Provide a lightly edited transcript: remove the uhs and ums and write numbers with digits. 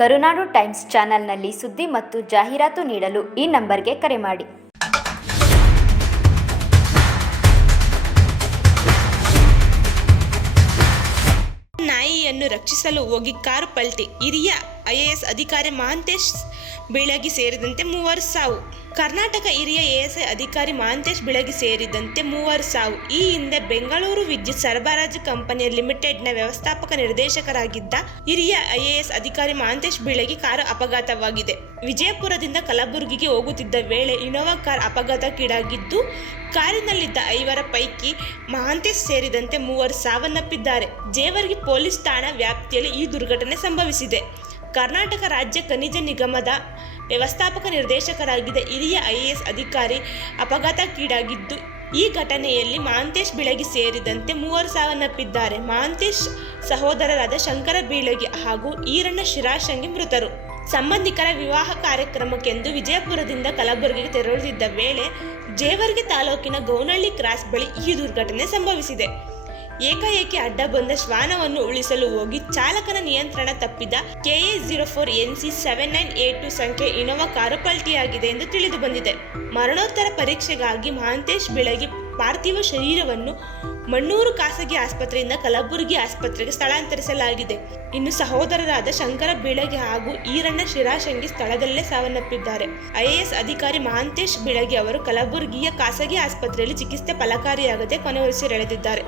ಕರುನಾಡು times ಚಾನೆಲ್ನಲ್ಲಿ ಸುದ್ದಿ ಮತ್ತು ಜಾಹೀರಾತು ನೀಡಲು ಈ ನಂಬರ್ಗೆ ಕರೆ ಮಾಡಿ. ನಾಯಿಯನ್ನು ರಕ್ಷಿಸಲು ಹೋಗಿ ಕಾರು ಪಲ್ಟಿ, ಹಿರಿಯ ಐಎಎಸ್ ಅಧಿಕಾರಿ ಮಹಾಂತೇಶ್ ಬೀಳಗಿ ಸೇರಿದಂತೆ 3 ಸಾವು. ಕರ್ನಾಟಕ ಹಿರಿಯ ಎಎಸ್ಐ ಅಧಿಕಾರಿ ಮಹಾಂತೇಶ್ ಬೀಳಗಿ ಸೇರಿದಂತೆ 3 ಸಾವು. ಈ ಹಿಂದೆ ಬೆಂಗಳೂರು ವಿದ್ಯುತ್ ಸರಬರಾಜು ಕಂಪನಿ ಲಿಮಿಟೆಡ್ನ ವ್ಯವಸ್ಥಾಪಕ ನಿರ್ದೇಶಕರಾಗಿದ್ದ ಹಿರಿಯ ಐಎಎಸ್ ಅಧಿಕಾರಿ ಮಹಾಂತೇಶ್ ಬೀಳಗಿ ಕಾರು ಅಪಘಾತವಾಗಿದೆ. ವಿಜಯಪುರದಿಂದ ಕಲಬುರಗಿಗೆ ಹೋಗುತ್ತಿದ್ದ ವೇಳೆ ಇನೋವಾ ಕಾರ್ ಅಪಘಾತಕ್ಕೀಡಾಗಿದ್ದು, ಕಾರಿನಲ್ಲಿದ್ದ 5 ಪೈಕಿ ಮಹಾಂತೇಶ್ ಸೇರಿದಂತೆ 3 ಸಾವನ್ನಪ್ಪಿದ್ದಾರೆ. ಜೇವರ್ಗಿ ಪೊಲೀಸ್ ಠಾಣಾ ವ್ಯಾಪ್ತಿಯಲ್ಲಿ ಈ ದುರ್ಘಟನೆ ಸಂಭವಿಸಿದೆ. ಕರ್ನಾಟಕ ರಾಜ್ಯ ಖನಿಜ ನಿಗಮದ ವ್ಯವಸ್ಥಾಪಕ ನಿರ್ದೇಶಕರಾಗಿದ್ದ ಹಿರಿಯ ಐಎಎಸ್ ಅಧಿಕಾರಿ ಅಪಘಾತಕ್ಕೀಡಾಗಿದ್ದು, ಈ ಘಟನೆಯಲ್ಲಿ ಮಹಾಂತೇಶ್ ಬೀಳಗಿ ಸೇರಿದಂತೆ 3 ಸಾವನ್ನಪ್ಪಿದ್ದಾರೆ. ಮಹಾಂತೇಶ್ ಸಹೋದರರಾದ ಶಂಕರ ಬೀಳಗಿ ಹಾಗೂ ಈರಣ್ಣ ಶಿರಾಶಂಗಿ ಮೃತರು. ಸಂಬಂಧಿಕರ ವಿವಾಹ ಕಾರ್ಯಕ್ರಮಕ್ಕೆಂದು ವಿಜಯಪುರದಿಂದ ಕಲಬುರಗಿಗೆ ತೆರಳುತ್ತಿದ್ದ ವೇಳೆ ಜೇವರ್ಗಿ ತಾಲೂಕಿನ ಗೌನಹಳ್ಳಿ ಕ್ರಾಸ್ ಬಳಿ ಈ ದುರ್ಘಟನೆ ಸಂಭವಿಸಿದೆ. ಏಕಾಏಕಿ ಅಡ್ಡ ಬಂದ ಶ್ವಾನವನ್ನು ಉಳಿಸಲು ಹೋಗಿ ಚಾಲಕನ ನಿಯಂತ್ರಣ ತಪ್ಪಿದ KA04NC 7982 ಸಂಖ್ಯೆ ಇನೋವಾ ಕಾರು ಪಲ್ಟಿಯಾಗಿದೆ ಎಂದು ತಿಳಿದು ಬಂದಿದೆ. ಮರಣೋತ್ತರ ಪರೀಕ್ಷೆಗಾಗಿ ಮಹಾಂತೇಶ್ ಬೀಳಗಿ ಪಾರ್ಥಿವ ಶರೀರವನ್ನು ಮಣ್ಣೂರು ಖಾಸಗಿ ಆಸ್ಪತ್ರೆಯಿಂದ ಕಲಬುರಗಿ ಆಸ್ಪತ್ರೆಗೆ ಸ್ಥಳಾಂತರಿಸಲಾಗಿದೆ. ಇನ್ನು ಸಹೋದರರಾದ ಶಂಕರ ಬೀಳಗಿ ಹಾಗೂ ಈರಣ್ಣ ಶಿರಾಶಂಗಿ ಸ್ಥಳದಲ್ಲೇ ಸಾವನ್ನಪ್ಪಿದ್ದಾರೆ. ಐಎಎಸ್ ಅಧಿಕಾರಿ ಮಹಾಂತೇಶ್ ಬೀಳಗಿ ಅವರು ಕಲಬುರಗಿಯ ಖಾಸಗಿ ಆಸ್ಪತ್ರೆಯಲ್ಲಿ ಚಿಕಿತ್ಸೆ ಫಲಕಾರಿಯಾಗದೆ ಕೊನೆಯುಸಿರೆಳೆದಿದ್ದಾರೆ.